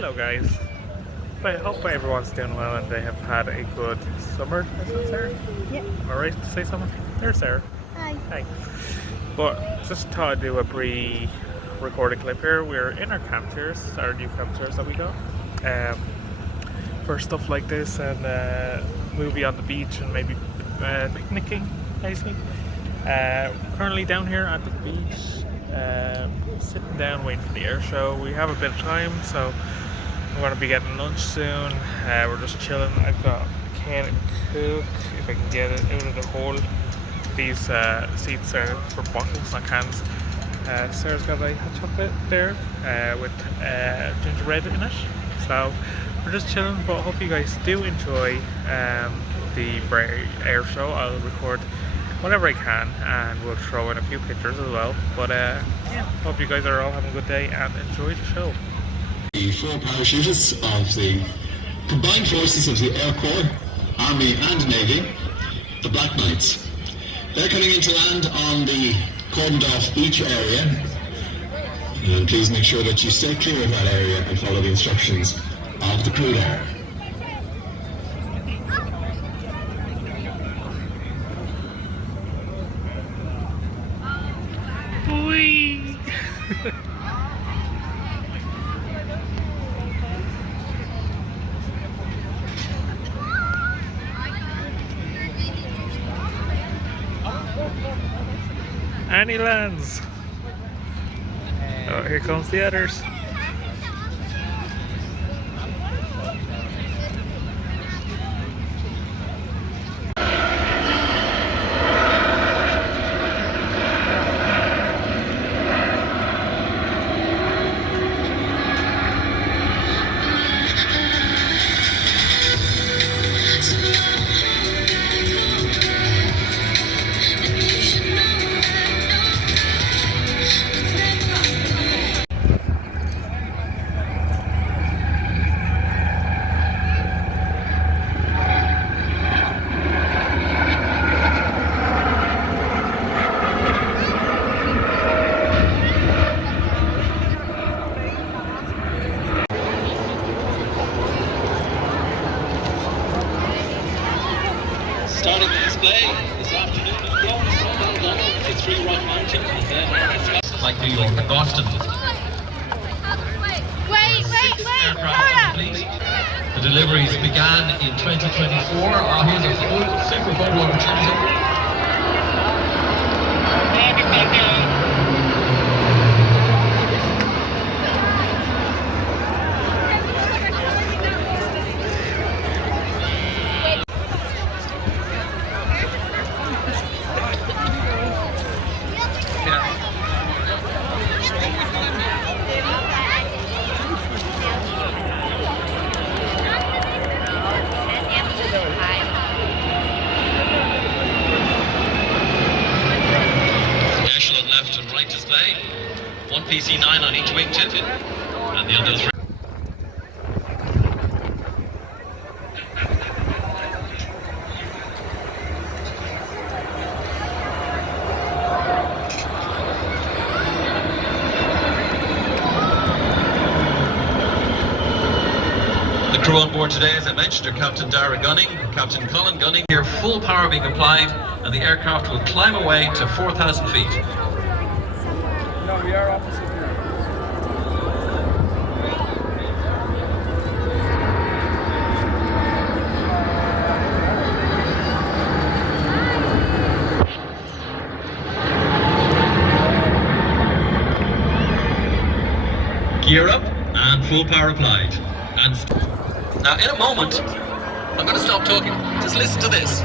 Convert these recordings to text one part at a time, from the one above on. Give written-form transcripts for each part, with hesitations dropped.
Hello guys. I hope everyone's doing well and they have had a good summer. Is that Sarah? Yep. Am I right to say summer? There's Sarah. Hi. Hi. But just thought I'd do a pre-recorded clip here. We're in our camp chairs, our new camp chairs that we got. For stuff like this and movie on the beach and maybe picnicking, basically. Currently down here at the beach, sitting down waiting for the air show. We have a bit of time, so we're going to be getting lunch soon. We're just chilling. I've got a can of Coke, if I can get it out of the hole. These seats are for bottles, not cans. Sarah's got a hot chocolate there with gingerbread in it. So we're just chilling, but hope you guys do enjoy the Bray AirShow. I'll record whatever I can and we'll throw in a few pictures as well. But yeah, hope you guys are all having a good day and enjoy the show. The four parachutists of the combined forces of the Air Corps, Army and Navy, the Black Knights. They're coming into land on the cordoned off beach area, and please make sure that you stay clear of that area and follow the instructions of the crew there. Whee! And he lands. Oh, here comes the others. Starting the display this afternoon in Florence from London to Three Rock Mountain and then like New York and Boston. Wait, The deliveries began in 2024. Here's a full Super Bowl opportunity. Left and right display, one PC9 on each wingtip, and the other three. The crew on board today, as I mentioned, are Captain Dara Gunning, Captain Colin Gunning. Here, full power being applied, and the aircraft will climb away to 4,000 feet. No, we are opposite here. Gear up and full power applied. And now, in a moment, I'm going to stop talking. Just listen to this.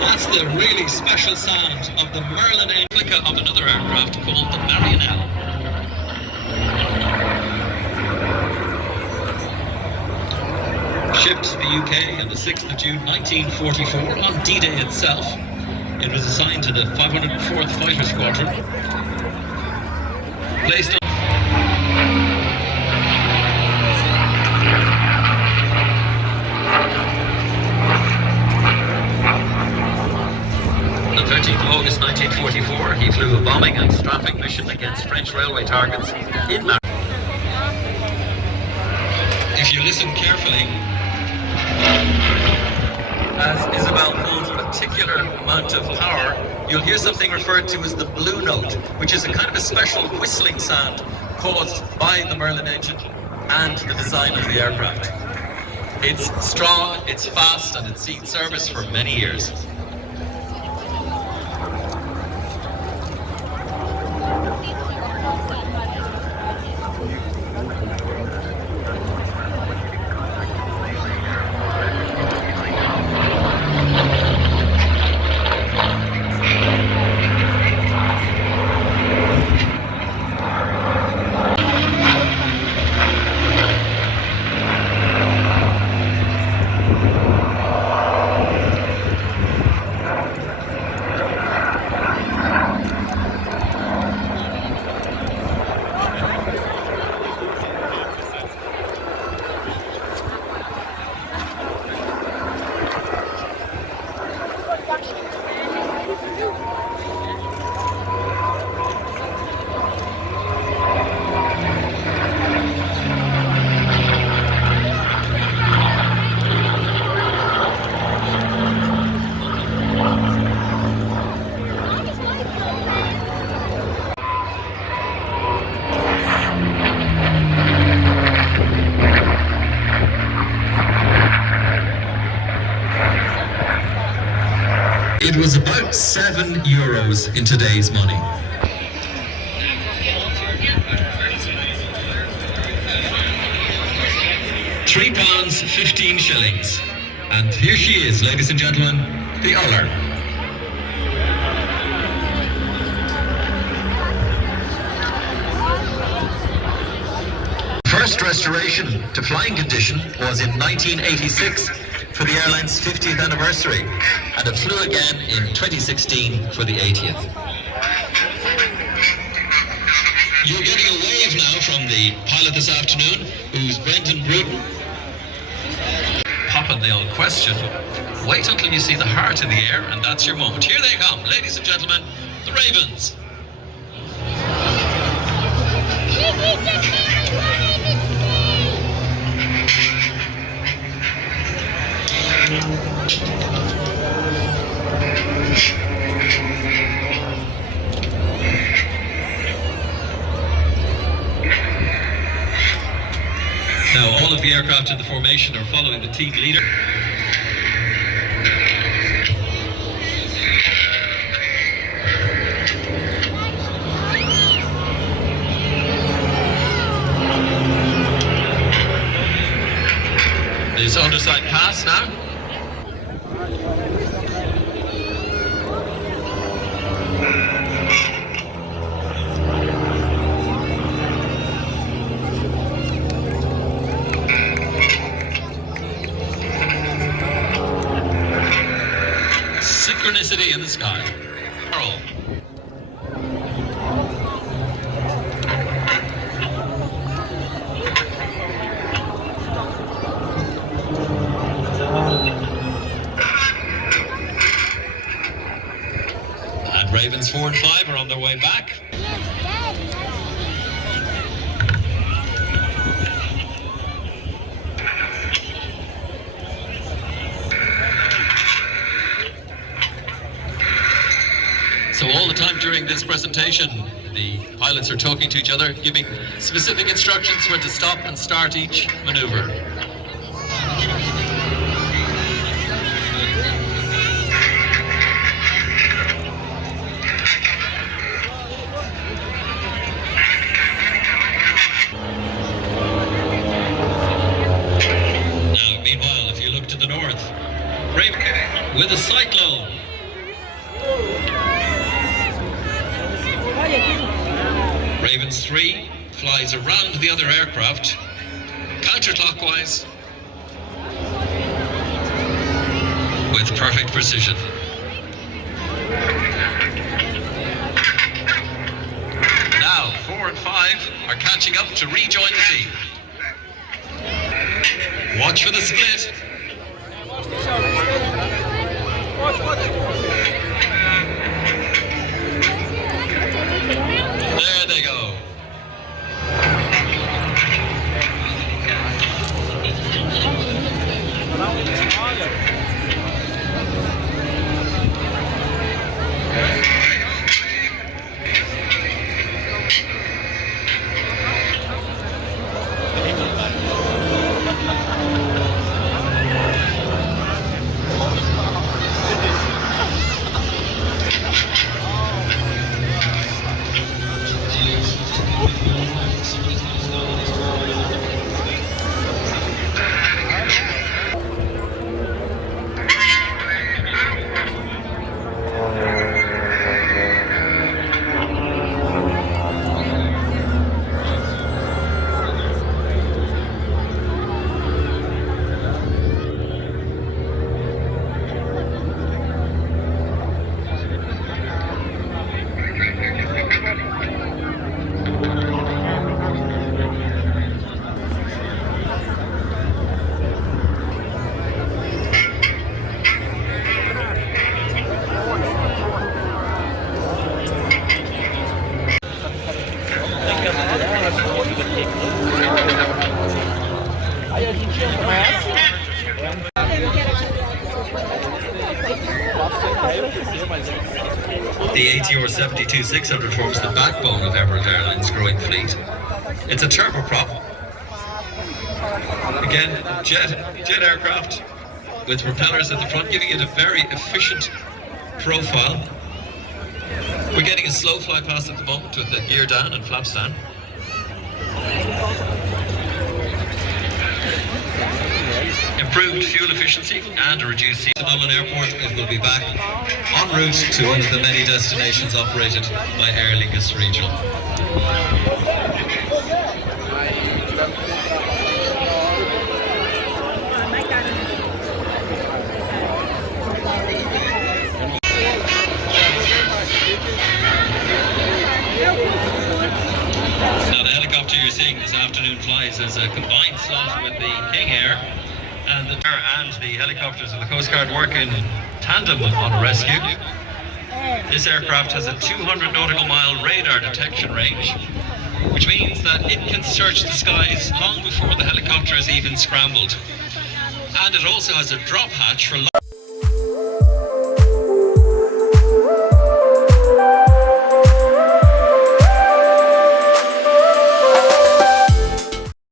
That's the really special sound of the Merlin replica of another aircraft called the Marionette. Shipped to the UK on the 6th of June 1944 on D-Day itself. It was assigned to the 504th Fighter Squadron. Placed on the 13th August 1944, he flew a bombing and strafing mission against French railway targets in Mar. If you listen carefully, as Isabel pulls a particular amount of power, you'll hear something referred to as the blue note, which is a kind of a special whistling sound caused by the Merlin engine and the design of the aircraft. It's strong, it's fast, and it's seen service for many years. It was about €7 in today's money. £3.15. And here she is, ladies and gentlemen, the Uller. First restoration to flying condition was in 1986 for the airline's 50th anniversary, and it flew again in 2016 for the 80th. You're getting a wave now from the pilot this afternoon, who's Brendan Bruton. Popping the old question. Wait until you see the heart in the air, and that's your moment. Here they come, ladies and gentlemen, the Ravens. Now, all of the aircraft in the formation are following the team leader. There's underside pass now. Synchronicity in the sky. Carl. And Ravens 4 and 5 are on their way back. So all the time during this presentation, the pilots are talking to each other, giving specific instructions when to stop and start each maneuver. Now, meanwhile, if you look to the north, Raven with a cyclone. Ravens 3 flies around the other aircraft, counterclockwise, with perfect precision. Now 4 and 5 are catching up to rejoin the team. Watch for the split. The ATR 72-600 forms the backbone of Emirates Airlines' growing fleet. It's a turboprop. Again, jet aircraft with propellers at the front, giving it a very efficient profile. We're getting a slow fly past at the moment with the gear down and flaps down. Improved fuel efficiency and a reduced seat. Dublin Airport, it will be back en route to one of the many destinations operated by Aer Lingus Regional. Now the helicopter you're seeing this afternoon flies as a combined slot with the King Air, and the helicopters of the Coast Guard work in tandem on a rescue. This aircraft has a 200 nautical mile radar detection range, which means that it can search the skies long before the helicopter is even scrambled. And it also has a drop hatch for